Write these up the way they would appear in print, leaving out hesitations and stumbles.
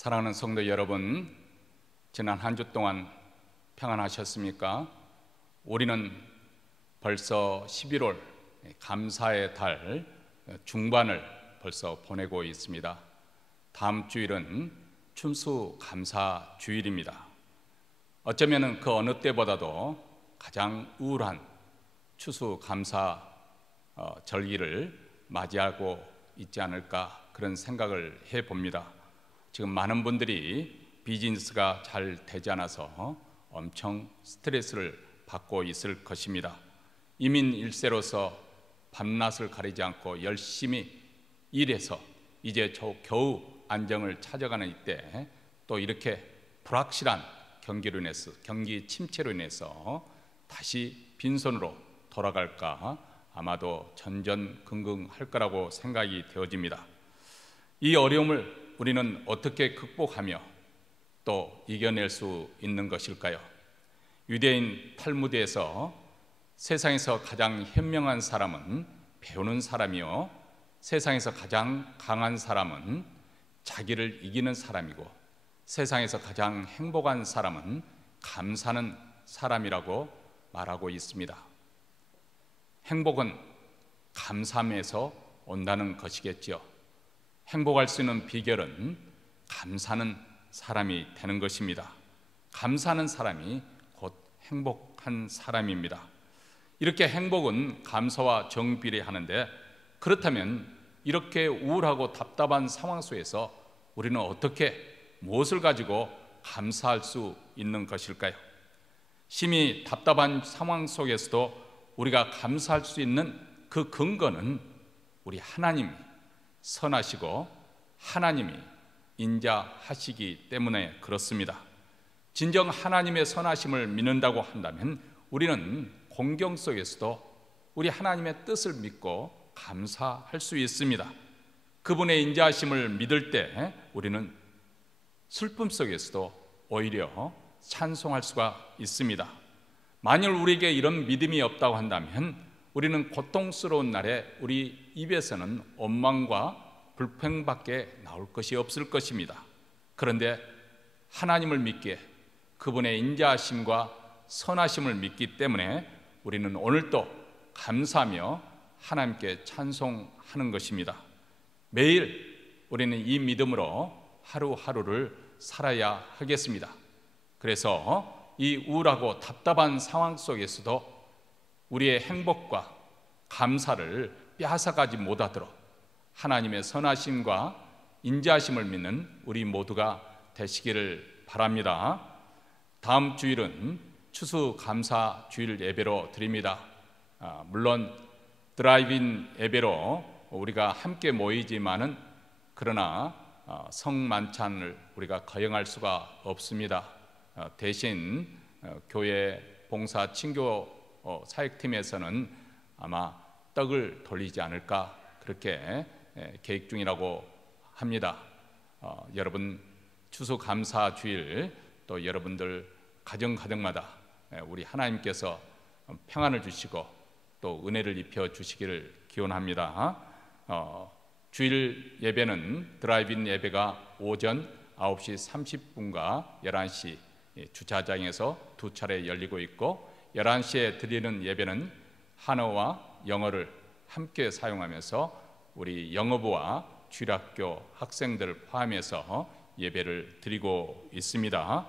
사랑하는 성도 여러분, 지난 한 주 동안 평안하셨습니까? 우리는 벌써 11월 감사의 달 중반을 벌써 보내고 있습니다. 다음 주일은 춘수감사 주일입니다. 어쩌면 그 어느 때보다도 가장 우울한 추수감사 절기를 맞이하고 있지 않을까 그런 생각을 해봅니다. 지금 많은 분들이 비즈니스가 잘 되지 않아서 엄청 스트레스를 받고 있을 것입니다. 이민 일세로서 밤낮을 가리지 않고 열심히 일해서 이제 겨우 안정을 찾아가는 이때 또 이렇게 불확실한 경기 침체로 인해서 다시 빈손으로 돌아갈까 아마도 전전긍긍할 거라고 생각이 되어집니다. 이 어려움을 우리는 어떻게 극복하며 또 이겨낼 수 있는 것일까요? 유대인 탈무드에서 세상에서 가장 현명한 사람은 배우는 사람이요, 세상에서 가장 강한 사람은 자기를 이기는 사람이고, 세상에서 가장 행복한 사람은 감사하는 사람이라고 말하고 있습니다. 행복은 감사함에서 온다는 것이겠죠. 행복할 수 있는 비결은 감사하는 사람이 되는 것입니다. 감사하는 사람이 곧 행복한 사람입니다. 이렇게 행복은 감사와 정비례하는데, 그렇다면 이렇게 우울하고 답답한 상황 속에서 우리는 어떻게 무엇을 가지고 감사할 수 있는 것일까요? 심히 답답한 상황 속에서도 우리가 감사할 수 있는 그 근거는 우리 하나님이 선하시고 하나님이 인자하시기 때문에 그렇습니다. 진정 하나님의 선하심을 믿는다고 한다면 우리는 공경 속에서도 우리 하나님의 뜻을 믿고 감사할 수 있습니다. 그분의 인자하심을 믿을 때 우리는 슬픔 속에서도 오히려 찬송할 수가 있습니다. 만일 우리에게 이런 믿음이 없다고 한다면 우리는 고통스러운 날에 우리 입에서는 원망과 불평밖에 나올 것이 없을 것입니다. 그런데 하나님을 믿기에 그분의 인자하심과 선하심을 믿기 때문에 우리는 오늘도 감사하며 하나님께 찬송하는 것입니다. 매일 우리는 이 믿음으로 하루하루를 살아야 하겠습니다. 그래서 이 우울하고 답답한 상황 속에서도 우리의 행복과 감사를 빼앗아가지 못하도록 하나님의 선하심과 인자하심을 믿는 우리 모두가 되시기를 바랍니다. 다음 주일은 추수감사 주일 예배로 드립니다. 물론 드라이브인 예배로 우리가 함께 모이지만은 그러나 성만찬을 우리가 거행할 수가 없습니다. 대신 교회 봉사 친교 사역팀에서는 아마 떡을 돌리지 않을까 그렇게 계획 중이라고 합니다. 여러분 추수감사 주일 또 여러분들 가정마다 우리 하나님께서 평안을 주시고 또 은혜를 입혀 주시기를 기원합니다. 주일 예배는 드라이브인 예배가 오전 9시 30분과 11시 주차장에서 두 차례 열리고 있고, 11시에 드리는 예배는 한어와 영어를 함께 사용하면서 우리 영어부와 주일학교 학생들을 포함해서 예배를 드리고 있습니다.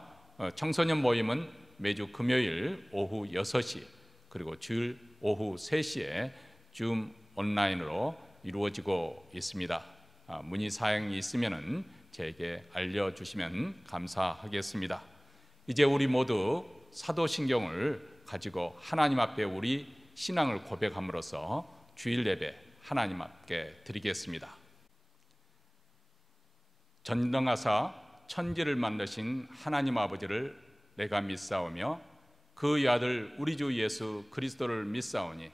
청소년 모임은 매주 금요일 오후 6시 그리고 주일 오후 3시에 줌 온라인으로 이루어지고 있습니다. 문의사항이 있으면 제게 알려주시면 감사하겠습니다. 이제 우리 모두 사도신경을 가지고 하나님 앞에 우리 신앙을 고백함으로써 주일 예배 하나님 앞에 드리겠습니다. 전능하사 천지를 만드신 하나님 아버지를 내가 믿사오며 그의 아들 우리 주 예수 그리스도를 믿사오니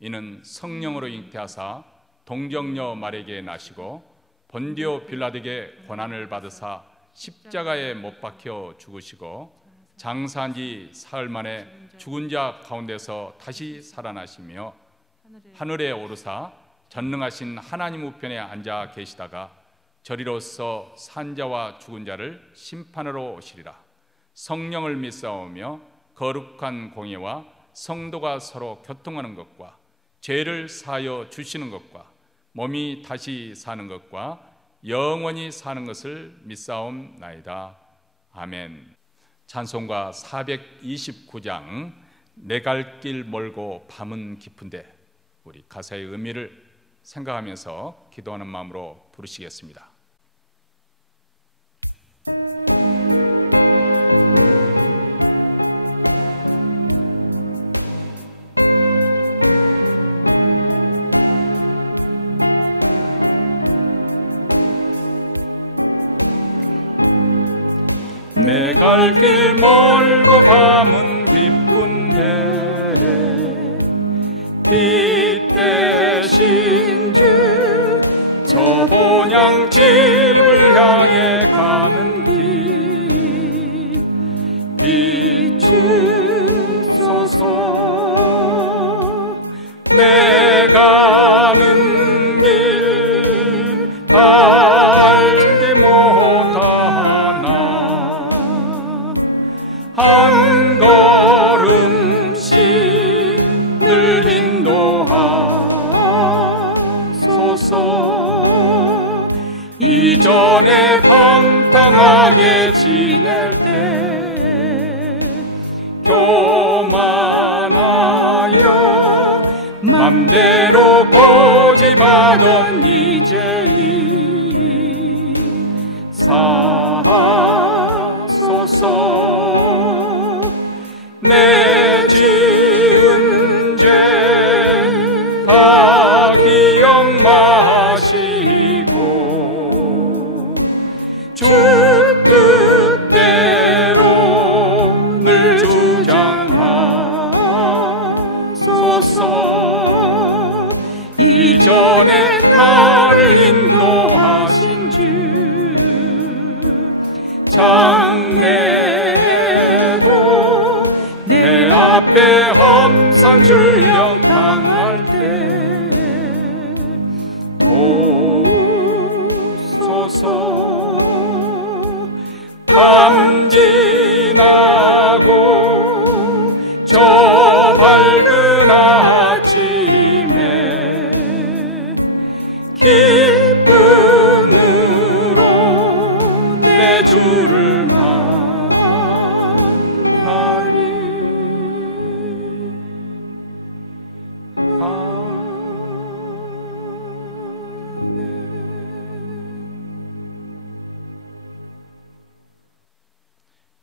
이는 성령으로 잉태하사 동정녀 마리아에게 나시고 본디오 빌라도에게 고난을 받으사 십자가에 못 박혀 죽으시고 장사한 지 사흘 만에 죽은 자 가운데서 다시 살아나시며 하늘에 오르사 전능하신 하나님 우편에 앉아 계시다가 저리로서 산자와 죽은 자를 심판하러 오시리라. 성령을 믿사오며 거룩한 공예와 성도가 서로 교통하는 것과 죄를 사하여 주시는 것과 몸이 다시 사는 것과 영원히 사는 것을 믿사옵나이다. 아멘. 찬송가 429장 내 갈 길 멀고 밤은 깊은데, 우리 가사의 의미를 생각하면서 기도하는 마음으로 부르시겠습니다.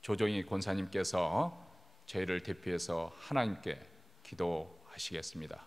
조정희 권사님께서 저희를 대표해서 하나님께 기도하시겠습니다.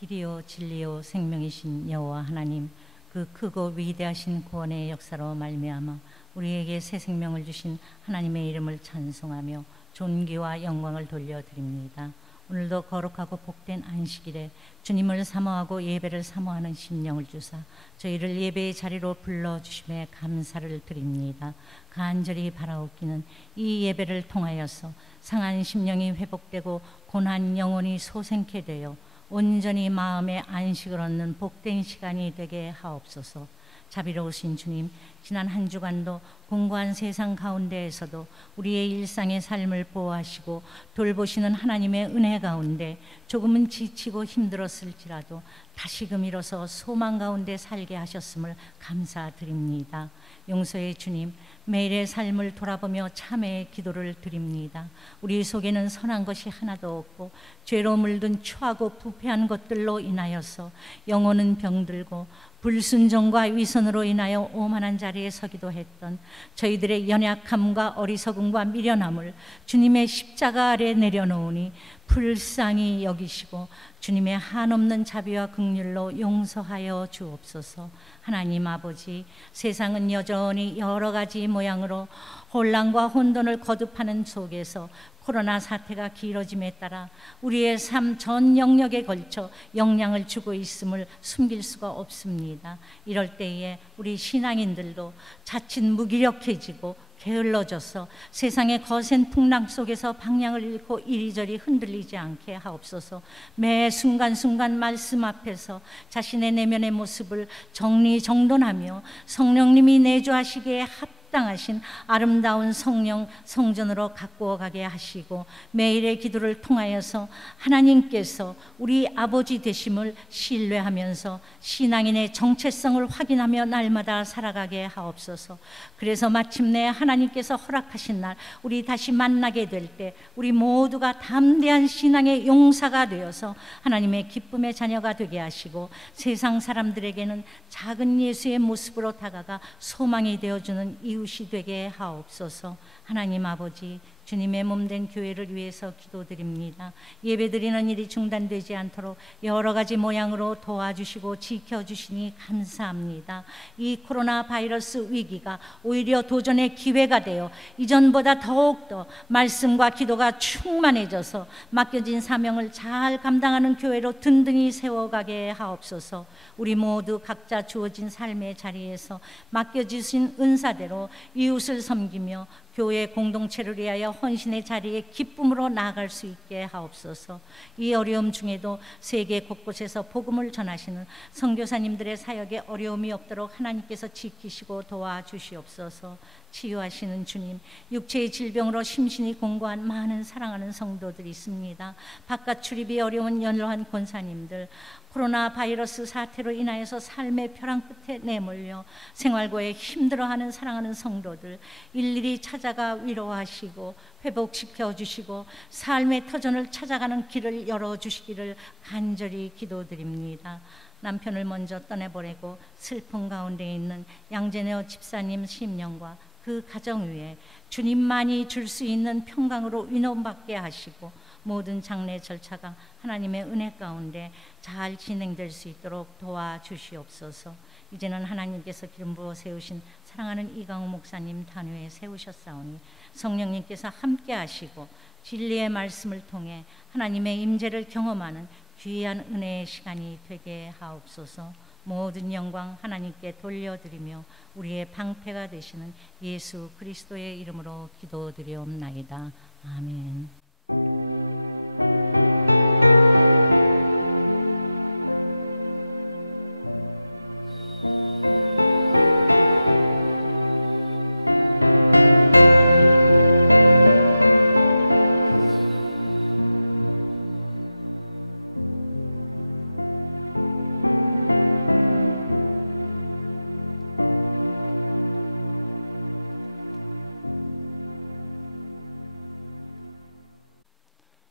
길이요 진리요 생명이신 여호와 하나님, 그 크고 위대하신 구원의 역사로 말미암아 우리에게 새 생명을 주신 하나님의 이름을 찬송하며 존귀와 영광을 돌려드립니다. 오늘도 거룩하고 복된 안식일에 주님을 사모하고 예배를 사모하는 심령을 주사 저희를 예배의 자리로 불러주심에 감사를 드립니다. 간절히 바라옵기는 이 예배를 통하여서 상한 심령이 회복되고 고난 영혼이 소생케 되어 온전히 마음의 안식을 얻는 복된 시간이 되게 하옵소서. 자비로우신 주님, 지난 한 주간도 공고한 세상 가운데에서도 우리의 일상의 삶을 보호하시고 돌보시는 하나님의 은혜 가운데 조금은 지치고 힘들었을지라도 다시금 일어서 소망 가운데 살게 하셨음을 감사드립니다. 용서의 주님, 매일의 삶을 돌아보며 참회의 기도를 드립니다. 우리 속에는 선한 것이 하나도 없고 죄로 물든 추하고 부패한 것들로 인하여서 영혼은 병들고 불순종과 위선으로 인하여 오만한 자리에 서기도 했던 저희들의 연약함과 어리석음과 미련함을 주님의 십자가 아래 내려놓으니 불쌍히 여기시고 주님의 한없는 자비와 긍휼로 용서하여 주옵소서. 하나님 아버지, 세상은 여전히 여러 가지 모양으로 혼란과 혼돈을 거듭하는 속에서 코로나 사태가 길어짐에 따라 우리의 삶 전 영역에 걸쳐 영향을 주고 있음을 숨길 수가 없습니다. 이럴 때에 우리 신앙인들도 자칫 무기력해지고 게을러져서 세상의 거센 풍랑 속에서 방향을 잃고 이리저리 흔들리지 않게 하옵소서. 매 순간순간 말씀 앞에서 자신의 내면의 모습을 정리정돈하며 성령님이 내주하시기에 합당하신 아름다운 성령 성전으로 가꾸어 가게 하시고, 매일의 기도를 통하여서 하나님께서 우리 아버지 되심을 신뢰하면서 신앙인의 정체성을 확인하며 날마다 살아가게 하옵소서. 그래서 마침내 하나님께서 허락하신 날 우리 다시 만나게 될 때 우리 모두가 담대한 신앙의 용사가 되어서 하나님의 기쁨의 자녀가 되게 하시고, 세상 사람들에게는 작은 예수의 모습으로 다가가 소망이 되어주는 이웃이 되게 하옵소서. 하나님 아버지, 주님의 몸된 교회를 위해서 기도드립니다. 예배드리는 일이 중단되지 않도록 여러 가지 모양으로 도와주시고 지켜주시니 감사합니다. 이 코로나 바이러스 위기가 오히려 도전의 기회가 되어 이전보다 더욱더 말씀과 기도가 충만해져서 맡겨진 사명을 잘 감당하는 교회로 든든히 세워가게 하옵소서. 우리 모두 각자 주어진 삶의 자리에서 맡겨주신 은사대로 이웃을 섬기며 교회 공동체를 위하여 헌신의 자리에 기쁨으로 나아갈 수 있게 하옵소서. 이 어려움 중에도 세계 곳곳에서 복음을 전하시는 선교사님들의 사역에 어려움이 없도록 하나님께서 지키시고 도와주시옵소서. 치유하시는 주님, 육체의 질병으로 심신이 공고한 많은 사랑하는 성도들이 있습니다. 바깥 출입이 어려운 연로한 권사님들, 코로나 바이러스 사태로 인하여서 삶의 벼랑 끝에 내몰려 생활고에 힘들어하는 사랑하는 성도들 일일이 찾아가 위로하시고 회복시켜 주시고 삶의 터전을 찾아가는 길을 열어주시기를 간절히 기도드립니다. 남편을 먼저 떠내보내고 슬픔 가운데 있는 양재네오 집사님 심령과 그 가정 위에 주님만이 줄 수 있는 평강으로 위로받게 하시고, 모든 장례 절차가 하나님의 은혜 가운데 잘 진행될 수 있도록 도와주시옵소서. 이제는 하나님께서 기름 부어 세우신 사랑하는 이강우 목사님 단위에 세우셨사오니 성령님께서 함께 하시고 진리의 말씀을 통해 하나님의 임재를 경험하는 귀한 은혜의 시간이 되게 하옵소서. 모든 영광 하나님께 돌려드리며 우리의 방패가 되시는 예수 그리스도의 이름으로 기도드리옵나이다. 아멘.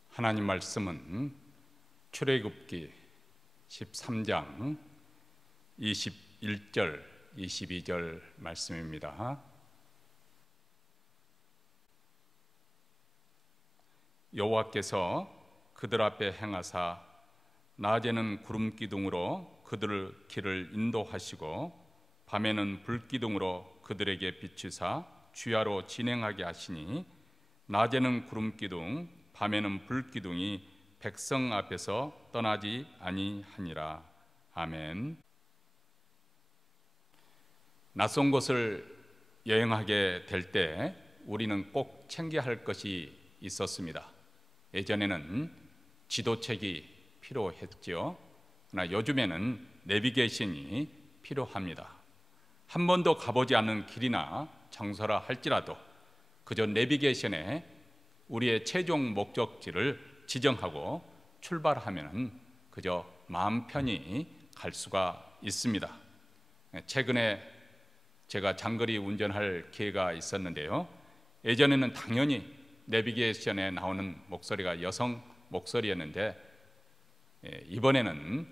하나님 말씀은 출애굽기 13장 21절 22절 말씀입니다. 여호와께서 그들 앞에 행하사 낮에는 구름 기둥으로 그들의 길을 인도하시고 밤에는 불 기둥으로 그들에게 비추사 주야로 진행하게 하시니 낮에는 구름 기둥 밤에는 불 기둥이 백성 앞에서 떠나지 아니하니라. 아멘. 낯선 곳을 여행하게 될 때 우리는 꼭 챙겨야 할 것이 있었습니다. 예전에는 지도책이 필요했죠. 그러나 요즘에는 내비게이션이 필요합니다. 한 번도 가보지 않은 길이나 장소라 할지라도 그저 내비게이션에 우리의 최종 목적지를 지정하고 출발하면 그저 마음 편히 갈 수가 있습니다. 최근에 제가 장거리 운전할 기회가 있었는데요. 예전에는 당연히 내비게이션에 나오는 목소리가 여성 목소리였는데 이번에는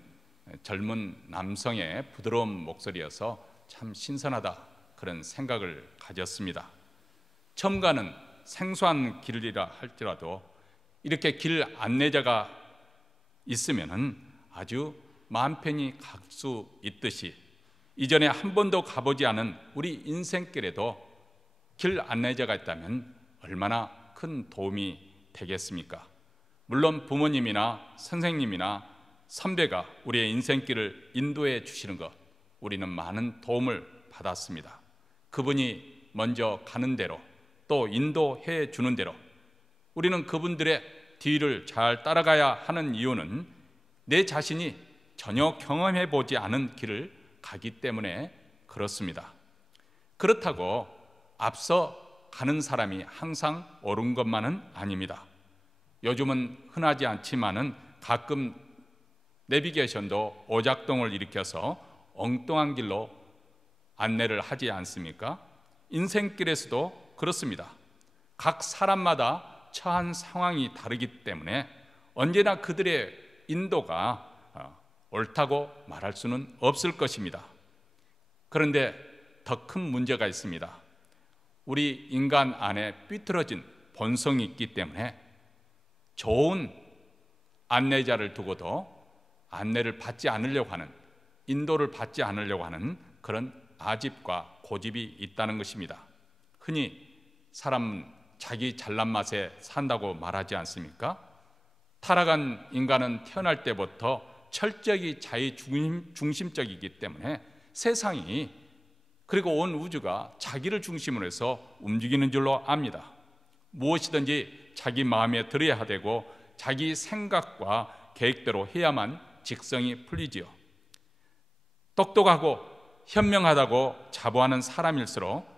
젊은 남성의 부드러운 목소리여서 참 신선하다 그런 생각을 가졌습니다. 처음 가는 생소한 길이라 할지라도 이렇게 길 안내자가 있으면 아주 마음 편히 갈 수 있듯이 이전에 한 번도 가보지 않은 우리 인생길에도 길 안내자가 있다면 얼마나 큰 도움이 되겠습니까? 물론 부모님이나 선생님이나 선배가 우리의 인생길을 인도해 주시는 것, 우리는 많은 도움을 받았습니다. 그분이 먼저 가는 대로, 또 인도해 주는 대로 우리는 그분들의 뒤를 잘 따라가야 하는 이유는 내 자신이 전혀 경험해 보지 않은 길을 가기 때문에 그렇습니다. 그렇다고 앞서 가는 사람이 항상 옳은 것만은 아닙니다. 요즘은 흔하지 않지만은 가끔 내비게이션도 오작동을 일으켜서 엉뚱한 길로 안내를 하지 않습니까? 인생길에서도 그렇습니다. 각 사람마다 처한 상황이 다르기 때문에 언제나 그들의 인도가 옳다고 말할 수는 없을 것입니다. 그런데 더 큰 문제가 있습니다. 우리 인간 안에 삐뚤어진 본성이 있기 때문에 좋은 안내자를 두고도 안내를 받지 않으려고 하는, 인도를 받지 않으려고 하는 그런 아집과 고집이 있다는 것입니다. 흔히 사람은 자기 잘난 맛에 산다고 말하지 않습니까? 타락한 인간은 태어날 때부터 철저히 자기 중심적이기 때문에 세상이, 그리고 온 우주가 자기를 중심으로 해서 움직이는 줄로 압니다. 무엇이든지 자기 마음에 들어야 되고 자기 생각과 계획대로 해야만 직성이 풀리지요. 똑똑하고 현명하다고 자부하는 사람일수록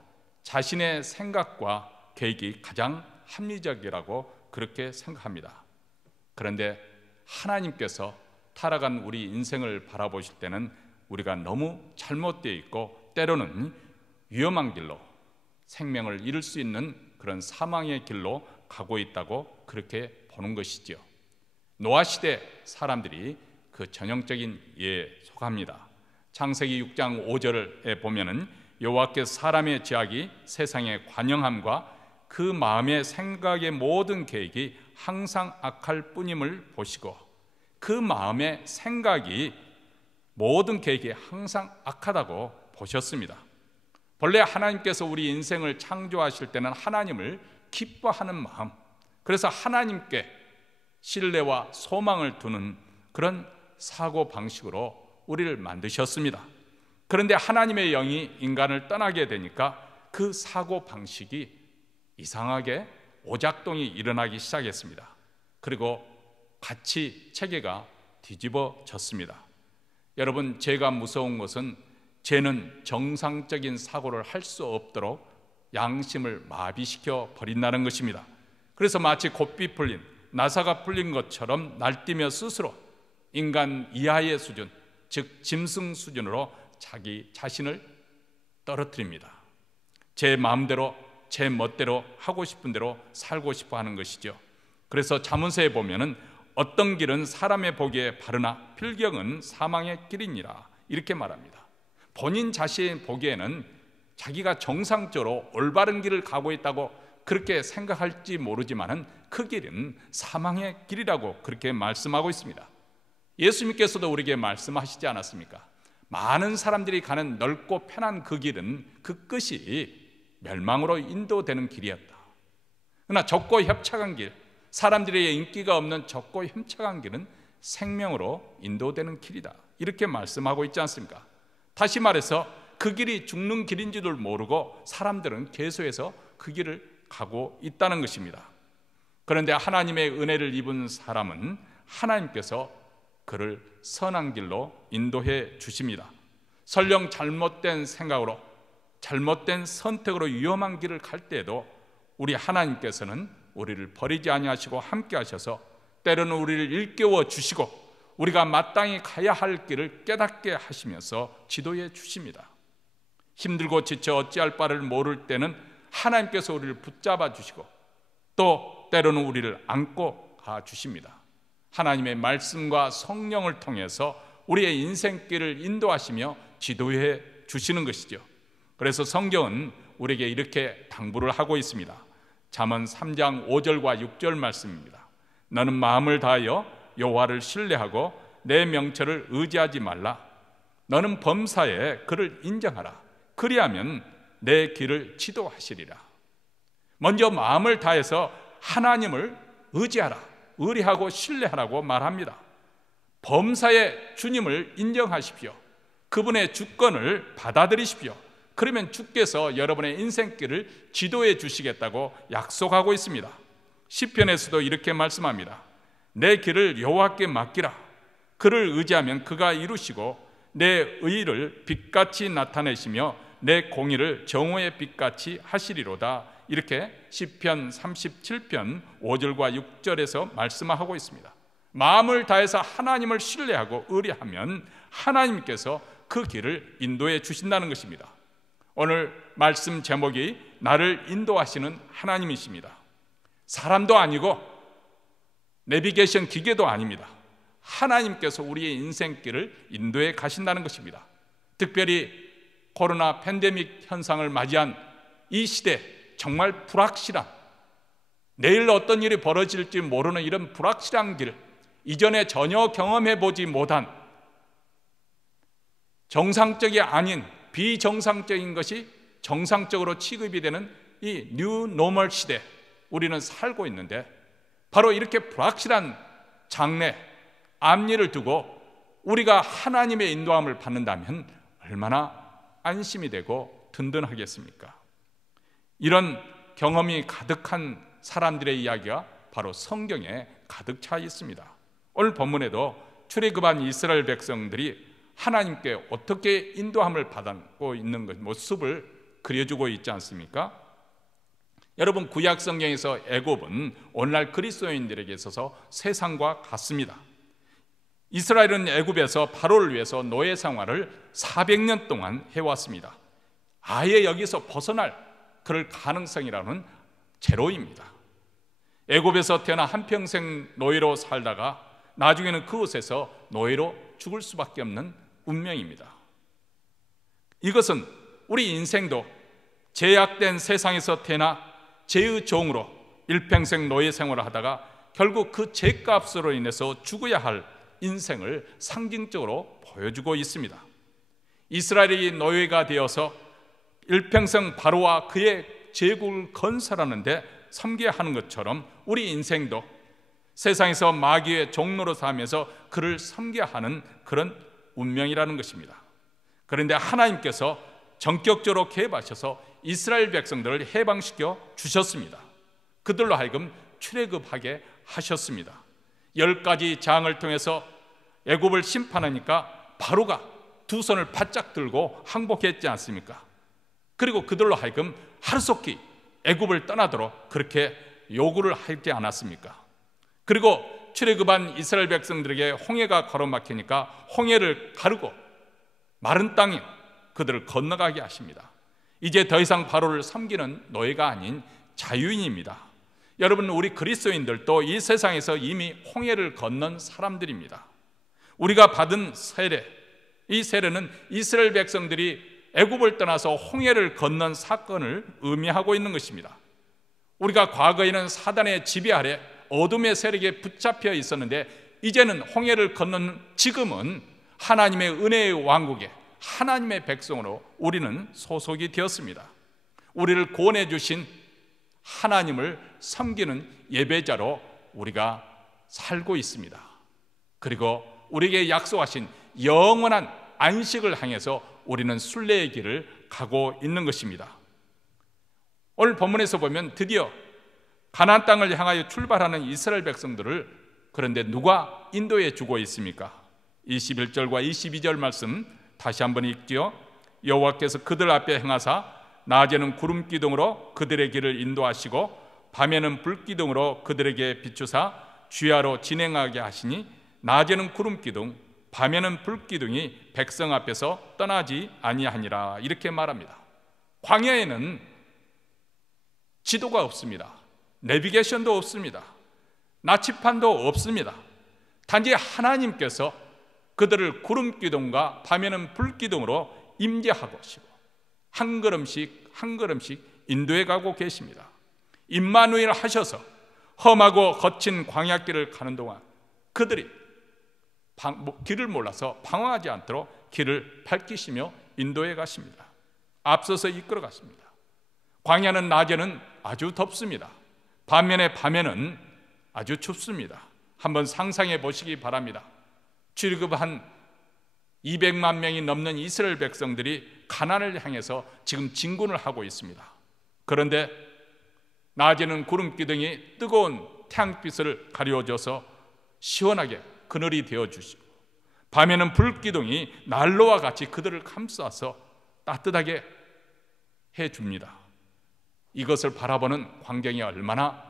자신의 생각과 계획이 가장 합리적이라고 그렇게 생각합니다. 그런데 하나님께서 타락한 우리 인생을 바라보실 때는 우리가 너무 잘못되어 있고 때로는 위험한 길로, 생명을 잃을 수 있는 그런 사망의 길로 가고 있다고 그렇게 보는 것이지요. 노아 시대 사람들이 그 전형적인 예에 속합니다. 창세기 6장 5절에 보면은 여호와께서 사람의 죄악이 세상의 관영함과 그 마음의 생각의 모든 계획이 항상 악할 뿐임을 보시고, 그 마음의 생각이, 모든 계획이 항상 악하다고 보셨습니다. 본래 하나님께서 우리 인생을 창조하실 때는 하나님을 기뻐하는 마음, 그래서 하나님께 신뢰와 소망을 두는 그런 사고 방식으로 우리를 만드셨습니다. 그런데 하나님의 영이 인간을 떠나게 되니까 그 사고 방식이 이상하게 오작동이 일어나기 시작했습니다. 그리고 가치 체계가 뒤집어졌습니다. 여러분, 죄가 무서운 것은 죄는 정상적인 사고를 할 수 없도록 양심을 마비시켜 버린다는 것입니다. 그래서 마치 곱비 풀린, 나사가 풀린 것처럼 날뛰며 스스로 인간 이하의 수준, 즉 짐승 수준으로 자기 자신을 떨어뜨립니다. 제 마음대로, 제 멋대로 하고 싶은 대로 살고 싶어 하는 것이죠. 그래서 잠언서에 보면은 어떤 길은 사람의 보기에 바르나 필경은 사망의 길이니라, 이렇게 말합니다. 본인 자신 보기에는 자기가 정상적으로 올바른 길을 가고 있다고 그렇게 생각할지 모르지만은 그 길은 사망의 길이라고 그렇게 말씀하고 있습니다. 예수님께서도 우리에게 말씀하시지 않았습니까? 많은 사람들이 가는 넓고 편한 그 길은 그 끝이 멸망으로 인도되는 길이었다. 그러나 좁고 협착한 길, 사람들의 인기가 없는 좁고 협착한 길은 생명으로 인도되는 길이다, 이렇게 말씀하고 있지 않습니까? 다시 말해서 그 길이 죽는 길인 줄을 모르고 사람들은 계속해서 그 길을 가고 있다는 것입니다. 그런데 하나님의 은혜를 입은 사람은 하나님께서 그를 선한 길로 인도해 주십니다. 설령 잘못된 생각으로, 잘못된 선택으로 위험한 길을 갈 때에도 우리 하나님께서는 우리를 버리지 아니하시고 함께 하셔서 때로는 우리를 일깨워 주시고 우리가 마땅히 가야 할 길을 깨닫게 하시면서 지도해 주십니다. 힘들고 지쳐 어찌할 바를 모를 때는 하나님께서 우리를 붙잡아 주시고 또 때로는 우리를 안고 가 주십니다. 하나님의 말씀과 성령을 통해서 우리의 인생길을 인도하시며 지도해 주시는 것이죠. 그래서 성경은 우리에게 이렇게 당부를 하고 있습니다. 잠언 3장 5절과 6절 말씀입니다. 너는 마음을 다하여 여호와를 신뢰하고 내 명철을 의지하지 말라. 너는 범사에 그를 인정하라. 그리하면 내 길을 지도하시리라. 먼저 마음을 다해서 하나님을 의지하라, 의뢰하고 신뢰하라고 말합니다. 범사의 주님을 인정하십시오. 그분의 주권을 받아들이십시오. 그러면 주께서 여러분의 인생길을 지도해 주시겠다고 약속하고 있습니다. 시편에서도 이렇게 말씀합니다. 내 길을 여호와께 맡기라. 그를 의지하면 그가 이루시고 내 의를 빛같이 나타내시며 내 공의를 정오의 빛같이 하시리로다. 이렇게 시편 37편 5절과 6절에서 말씀하고 있습니다. 마음을 다해서 하나님을 신뢰하고 의뢰하면 하나님께서 그 길을 인도해 주신다는 것입니다. 오늘 말씀 제목이 나를 인도하시는 하나님이십니다. 사람도 아니고 내비게이션 기계도 아닙니다. 하나님께서 우리의 인생길을 인도해 가신다는 것입니다. 특별히 코로나 팬데믹 현상을 맞이한 이 시대, 정말 불확실한, 내일 어떤 일이 벌어질지 모르는 이런 불확실한 길, 이전에 전혀 경험해 보지 못한 정상적이 아닌 비정상적인 것이 정상적으로 취급이 되는 이 뉴 노멀 시대, 우리는 살고 있는데, 바로 이렇게 불확실한 장래, 앞일을 두고 우리가 하나님의 인도함을 받는다면 얼마나 안심이 되고 든든하겠습니까? 이런 경험이 가득한 사람들의 이야기가 바로 성경에 가득 차 있습니다. 오늘 본문에도 출애굽한 이스라엘 백성들이 하나님께 어떻게 인도함을 받고 있는 모습을 그려주고 있지 않습니까? 여러분, 구약 성경에서 애굽은 오늘날 그리스도인들에게 있어서 세상과 같습니다. 이스라엘은 애굽에서 바로를 위해서 노예 생활을 400년 동안 해왔습니다. 아예 여기서 벗어날 그럴 가능성이라는 제로입니다. 애굽에서 태어나 한평생 노예로 살다가 나중에는 그곳에서 노예로 죽을 수밖에 없는 운명입니다. 이것은 우리 인생도 제약된 세상에서 태어나 죄의 종으로 일평생 노예 생활을 하다가 결국 그 죄값으로 인해서 죽어야 할 인생을 상징적으로 보여주고 있습니다. 이스라엘이 노예가 되어서 일평생 바로와 그의 제국을 건설하는데 섬겨야 하는 것처럼 우리 인생도 세상에서 마귀의 종로로 살면서 그를 섬겨야 하는 그런 운명이라는 것입니다. 그런데 하나님께서 전격적으로 개입하셔서 이스라엘 백성들을 해방시켜 주셨습니다. 그들로 하여금 출애굽하게 하셨습니다. 10가지 장을 통해서 애굽을 심판하니까 바로가 두 손을 바짝 들고 항복했지 않습니까? 그리고 그들로 하여금 하루속히 애굽을 떠나도록 그렇게 요구를 하지 않았습니까? 그리고 출애굽한 이스라엘 백성들에게 홍해가 가로막히니까 홍해를 가르고 마른 땅에 그들을 건너가게 하십니다. 이제 더 이상 바로를 섬기는 노예가 아닌 자유인입니다. 여러분, 우리 그리스도인들도 이 세상에서 이미 홍해를 건넌 사람들입니다. 우리가 받은 세례, 이 세례는 이스라엘 백성들이 애굽을 떠나서 홍해를 건넌 사건을 의미하고 있는 것입니다. 우리가 과거에는 사단의 지배 아래 어둠의 세력에 붙잡혀 있었는데 이제는 홍해를 건넌 지금은 하나님의 은혜의 왕국에 하나님의 백성으로 우리는 소속이 되었습니다. 우리를 구원해 주신 하나님을 섬기는 예배자로 우리가 살고 있습니다. 그리고 우리에게 약속하신 영원한 안식을 향해서 우리는 순례의 길을 가고 있는 것입니다. 오늘 본문에서 보면 드디어 가나안 땅을 향하여 출발하는 이스라엘 백성들을 그런데 누가 인도해 주고 있습니까? 21절과 22절 말씀 다시 한번 읽지요. 여호와께서 그들 앞에 행하사 낮에는 구름 기둥으로 그들의 길을 인도하시고 밤에는 불 기둥으로 그들에게 비추사 주야로 진행하게 하시니 낮에는 구름 기둥 밤에는 불 기둥이 백성 앞에서 떠나지 아니하니라. 이렇게 말합니다. 광야에는 지도가 없습니다. 내비게이션도 없습니다. 나치판도 없습니다. 단지 하나님께서 그들을 구름 기둥과 밤에는 불 기둥으로 임재하고 계시고 한 걸음씩 한 걸음씩 인도해 가고 계십니다. 임마누엘 하셔서 험하고 거친 광야길을 가는 동안 그들이 길을 몰라서 방황하지 않도록 길을 밝히시며 인도해 가십니다. 앞서서 이끌어 가십니다. 광야는 낮에는 아주 덥습니다. 밤에는 아주 춥습니다. 한번 상상해 보시기 바랍니다. 출애굽한 200만 명이 넘는 이스라엘 백성들이 가나안을 향해서 지금 진군을 하고 있습니다. 그런데 낮에는 구름 기둥이 뜨거운 태양빛을 가려줘서 시원하게 그늘이 되어주시고, 밤에는 불 기둥이 난로와 같이 그들을 감싸서 따뜻하게 해줍니다. 이것을 바라보는 광경이 얼마나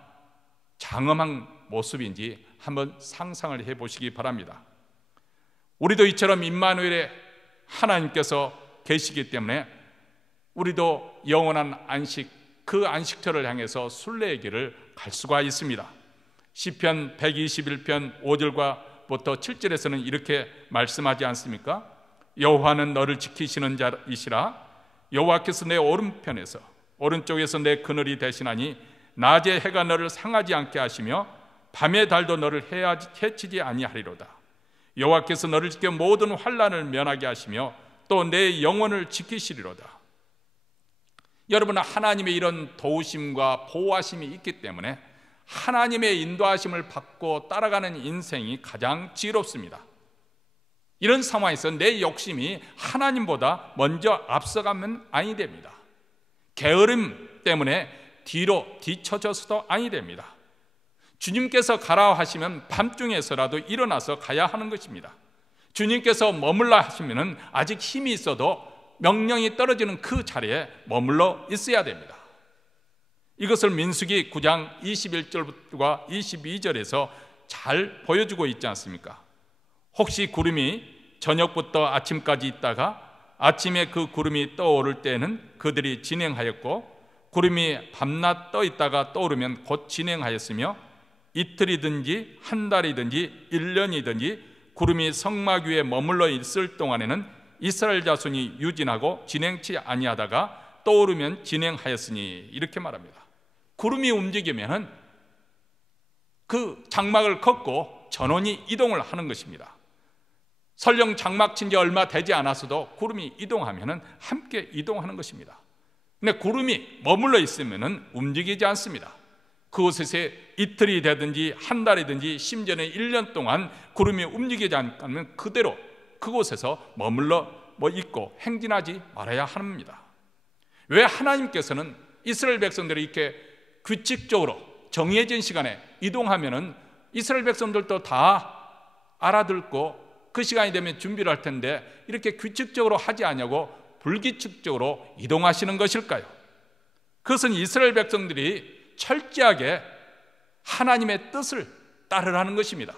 장엄한 모습인지 한번 상상을 해보시기 바랍니다. 우리도 이처럼 임마누엘의 하나님께서 계시기 때문에 우리도 영원한 안식, 그 안식처를 향해서 순례의 길을 갈 수가 있습니다. 시편 121편 5절부터 7절에서는 이렇게 말씀하지 않습니까? 여호와는 너를 지키시는 자이시라. 여호와께서 내 오른편에서 오른쪽에서 내 그늘이 되시나니 낮에 해가 너를 상하지 않게 하시며 밤의 달도 너를 해치지 아니하리로다. 여호와께서 너를 지켜 모든 환난을 면하게 하시며 또 내 영혼을 지키시리로다. 여러분, 하나님의 이런 도우심과 보호하심이 있기 때문에 하나님의 인도하심을 받고 따라가는 인생이 가장 지혜롭습니다. 이런 상황에서 내 욕심이 하나님보다 먼저 앞서가면 아니 됩니다. 게으름 때문에 뒤로 뒤처져서도 아니 됩니다. 주님께서 가라 하시면 밤중에서라도 일어나서 가야 하는 것입니다. 주님께서 머물라 하시면 아직 힘이 있어도 명령이 떨어지는 그 자리에 머물러 있어야 됩니다. 이것을 민수기 9장 21절과 22절에서 잘 보여주고 있지 않습니까? 혹시 구름이 저녁부터 아침까지 있다가 아침에 그 구름이 떠오를 때는 그들이 진행하였고, 구름이 밤낮 떠 있다가 떠오르면 곧 진행하였으며, 이틀이든지 한 달이든지 1년이든지 구름이 성막 위에 머물러 있을 동안에는 이스라엘 자손이 유진하고 진행치 아니하다가 떠오르면 진행하였으니, 이렇게 말합니다. 구름이 움직이면 그 장막을 걷고 전원이 이동을 하는 것입니다. 설령 장막 친 지 얼마 되지 않았어도 구름이 이동하면 함께 이동하는 것입니다. 근데 구름이 머물러 있으면 움직이지 않습니다. 그곳에서 이틀이 되든지 한 달이든지 심지어는 1년 동안 구름이 움직이지 않으면 그대로 그곳에서 머물러 있고 행진하지 말아야 합니다. 왜 하나님께서는 이스라엘 백성들이 이렇게 규칙적으로 정해진 시간에 이동하면은 이스라엘 백성들도 다 알아듣고 그 시간이 되면 준비를 할 텐데 이렇게 규칙적으로 하지 않냐고 불규칙적으로 이동하시는 것일까요? 그것은 이스라엘 백성들이 철저하게 하나님의 뜻을 따르라는 것입니다.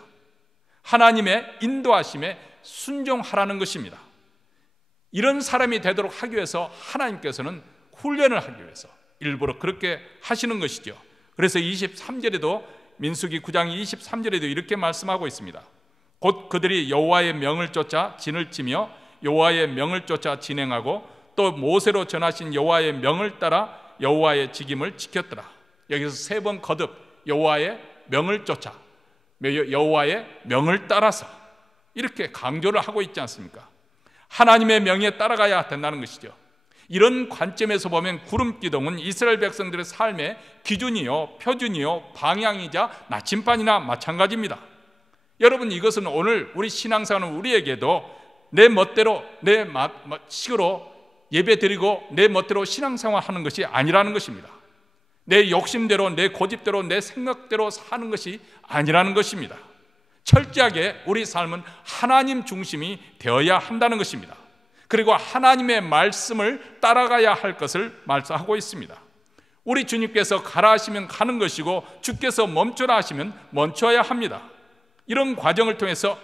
하나님의 인도하심에 순종하라는 것입니다. 이런 사람이 되도록 하기 위해서 하나님께서는 훈련을 하기 위해서 일부러 그렇게 하시는 것이죠. 그래서 23절에도 민수기 9장 23절에도 이렇게 말씀하고 있습니다. 곧 그들이 여호와의 명을 쫓아 진을 치며 여호와의 명을 쫓아 진행하고 또 모세로 전하신 여호와의 명을 따라 여호와의 직임을 지켰더라. 여기서 세 번 거듭 여호와의 명을 쫓아, 여호와의 명을 따라서 이렇게 강조를 하고 있지 않습니까? 하나님의 명에 따라가야 된다는 것이죠. 이런 관점에서 보면 구름기둥은 이스라엘 백성들의 삶의 기준이요, 표준이요, 방향이자 나침반이나 마찬가지입니다. 여러분, 이것은 오늘 우리 신앙생활은 우리에게도 내 멋대로 내 식으로 예배드리고 내 멋대로 신앙생활 하는 것이 아니라는 것입니다. 내 욕심대로 내 고집대로 내 생각대로 사는 것이 아니라는 것입니다. 철저하게 우리 삶은 하나님 중심이 되어야 한다는 것입니다. 그리고 하나님의 말씀을 따라가야 할 것을 말씀하고 있습니다. 우리 주님께서 가라 하시면 가는 것이고 주께서 멈춰라 하시면 멈춰야 합니다. 이런 과정을 통해서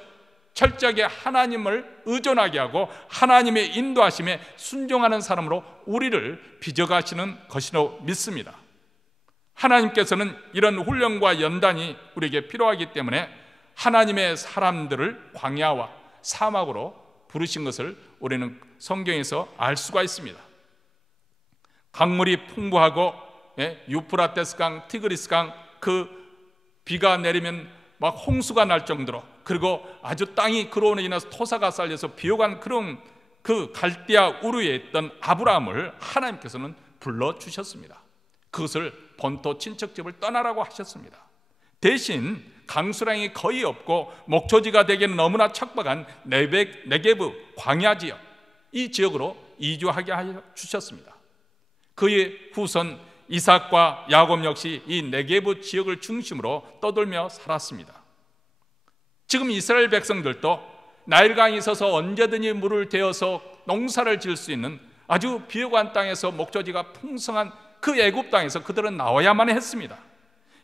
철저하게 하나님을 의존하게 하고 하나님의 인도하심에 순종하는 사람으로 우리를 빚어가시는 것이라고 믿습니다. 하나님께서는 이런 훈련과 연단이 우리에게 필요하기 때문에 하나님의 사람들을 광야와 사막으로 부르신 것을 우리는 성경에서 알 수가 있습니다. 강물이 풍부하고 유프라테스 강, 티그리스 강, 그 비가 내리면 막 홍수가 날 정도로, 그리고 아주 땅이 그로 인해서 토사가 쌓여서 비호간 그런 그 갈대아 우르에 있던 아브라함을 하나님께서는 불러주셨습니다. 그것을 본토 친척집을 떠나라고 하셨습니다. 대신 강수량이 거의 없고 목초지가 되기는 너무나 척박한 네게브 광야 지역, 이 지역으로 이주하게 하여 주셨습니다. 그의 후손 이삭과 야곱 역시 이 네게브 지역을 중심으로 떠돌며 살았습니다. 지금 이스라엘 백성들도 나일강이 있어서 언제든지 물을 대어서 농사를 지을 수 있는 아주 비옥한 땅에서 목조지가 풍성한 그 애굽 땅에서 그들은 나와야만 했습니다.